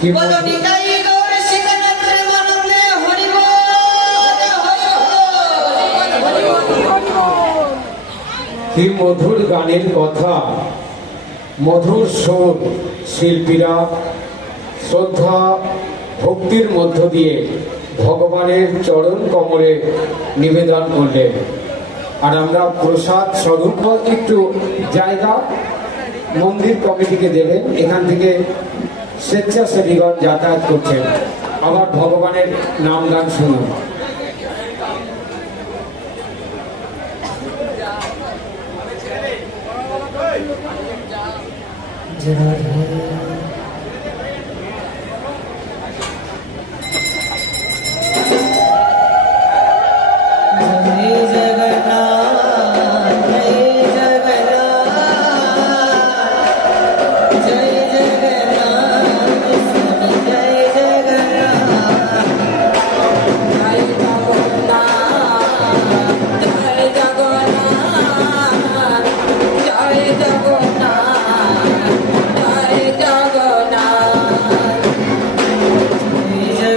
কি বলো মধুর- নিতাই গৌর শিবনাথ প্রেমানন্দে হরি বল হরি বল। কি মধুর গানের কথা, মধুর সুর। শিল্পীরা শ্রদ্ধা ভক্তির মধ্য দিয়ে ভগবানের চরণ কমলে নিবেদন করলেন। আর আমরা প্রসাদ স্বরূপ একটু জায়গা মন্দির কমিটিকে দেবেন। এখান থেকে স্বেচ্ছাসেবীগণ যাতায়াত করছেন। আবার ভগবানের নাম গান শুনুন। जय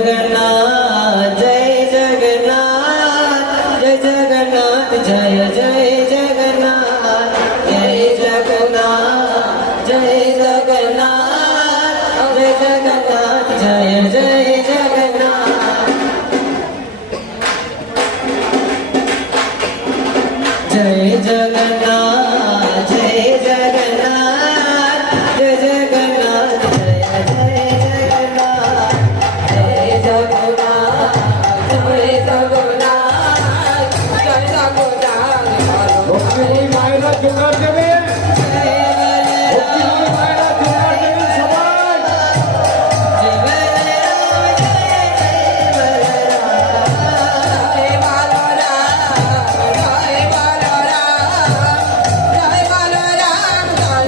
जगन्नाथ जय जगन्नाथ जय जगन्नाथ जय जगन्नाथ जय जगन्नाथ जय जगन्नाथ जय जगन्नाथ जय जगन्नाथ जय जगन्नाथ जय जगन्नाथ जय जय जगन्नाथ जय जगन्नाथ जय जगन्नाथ जय जगन्नाथ जय जय जगन्नाथ जय जगन्नाथ जय जगन्नाथ जय जगन्नाथ जय जय जगन्नाथ जय जगन्नाथ जय जगन्नाथ जय जगन्नाथ ভক্তিময়ী মায়েরা জোগাড় দেবেন, ভক্তিময়ী মায়েরা জোগাড় দেবেন সবাই।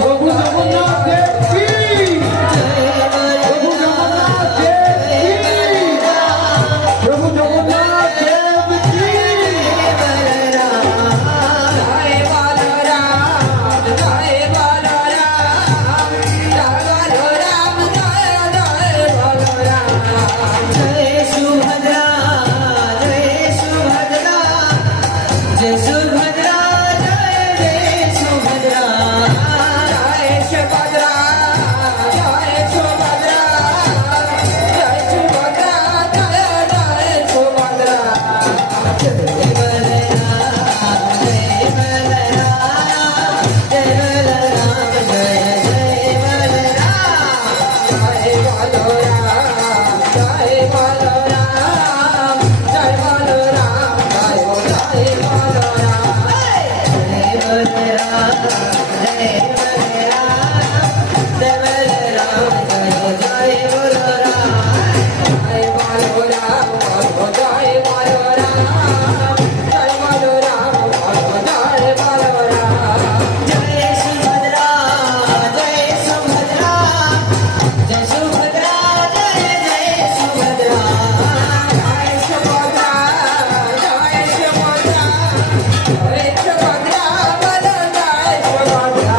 প্রভু জগন্নাথ দেব কি, প্রভু জগন্নাথ দেব কি, প্রভু জগন্নাথ দেব কি। जय सुभद्रा जय सुभद्रा जय सुभद्रा जय जय सुभद्रा जय सुभद्रा जय सुभद्रा जय सुभद्रा जय जय सुभद्रा जय बलराम जय बलराम जय बलराम जय जय बलराम जय बलराम जय बलराम जय बलराम जय जय बलराम जय बलराम जय बलराम जय बलराम जय जय बलराम जय बलराम जय बलराम जय बलराम जय बलराम जय सुभद्रा जय सुभद्रा जय सुभद्रा जय जय सुभद्रा जय सुभद्रा जय सुभद्रा जय सुभद्रा बल जय सुभद्रा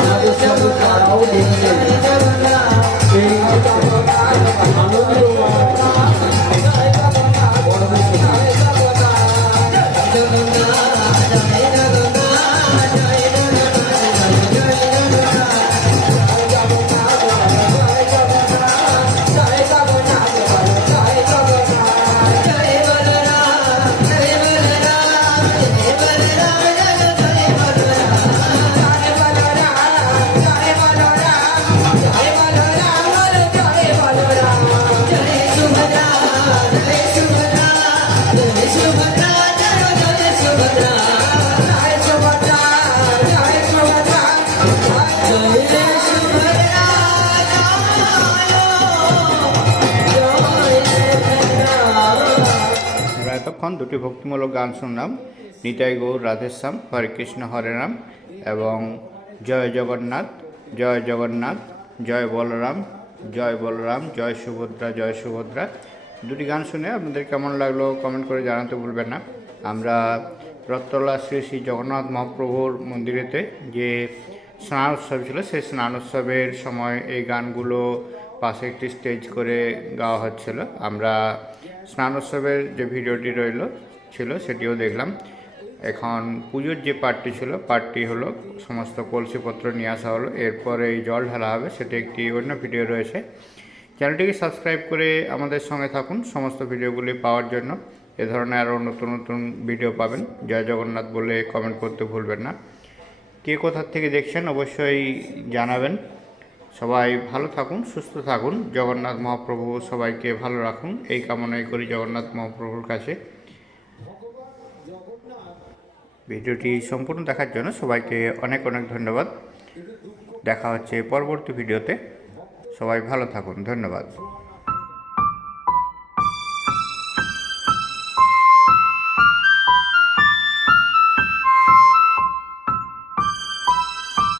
আমাদের সঙ্গে তারাও দেখছে এই আনন্দ আমরা এতক্ষণ দুটি ভক্তিমূলক গান শুনলাম, নিতাই গৌর রাধেশ্যাম, হরে কৃষ্ণ হরে রাম এবং জয় জগন্নাথ, জয় জগন্নাথ, জয় বলরাম, জয় বলরাম, জয় সুভদ্রা, জয় সুভদ্রা। দুটি গান শুনে আপনাদের কেমন লাগলো কমেন্ট করে জানাতে ভুলবেন না। আমরা রথতলা শ্রী শ্রী জগন্নাথ মহাপ্রভুর মন্দিরেতে যে স্নান উৎসব ছিল, সেই স্নান উৎসবের সময় এই গানগুলো পাশে একটি স্টেজ করে গাওয়া হচ্ছিল। আমরা স্নান উৎসবের যে ভিডিওটি ছিল সেটিও দেখলাম। এখন পুজোর যে পার্টটি ছিল, পার্টটি হলো সমস্ত কলসিপত্র নিয়ে আসা হলো, এরপরে এই জল ঢালা হবে, সেটি একটি অন্য ভিডিও রয়েছে। চ্যানেলটিকে সাবস্ক্রাইব করে আমাদের সঙ্গে থাকুন সমস্ত ভিডিওগুলি পাওয়ার জন্য। এ ধরনের আরও নতুন নতুন ভিডিও পাবেন। জয় জগন্নাথ বলে কমেন্ট করতে ভুলবেন না। কে কোথা থেকে দেখছেন অবশ্যই জানাবেন। সবাই ভালো থাকুন, সুস্থ থাকুন। জগন্নাথ মহাপ্রভু সবাইকে ভালো রাখুন, এই কামনাই করি জগন্নাথ মহাপ্রভুর কাছে। ভিডিওটি সম্পূর্ণ দেখার জন্য সবাইকে অনেক অনেক ধন্যবাদ। দেখা হচ্ছে পরবর্তী ভিডিওতে। সবাই ভালো থাকুন, ধন্যবাদ।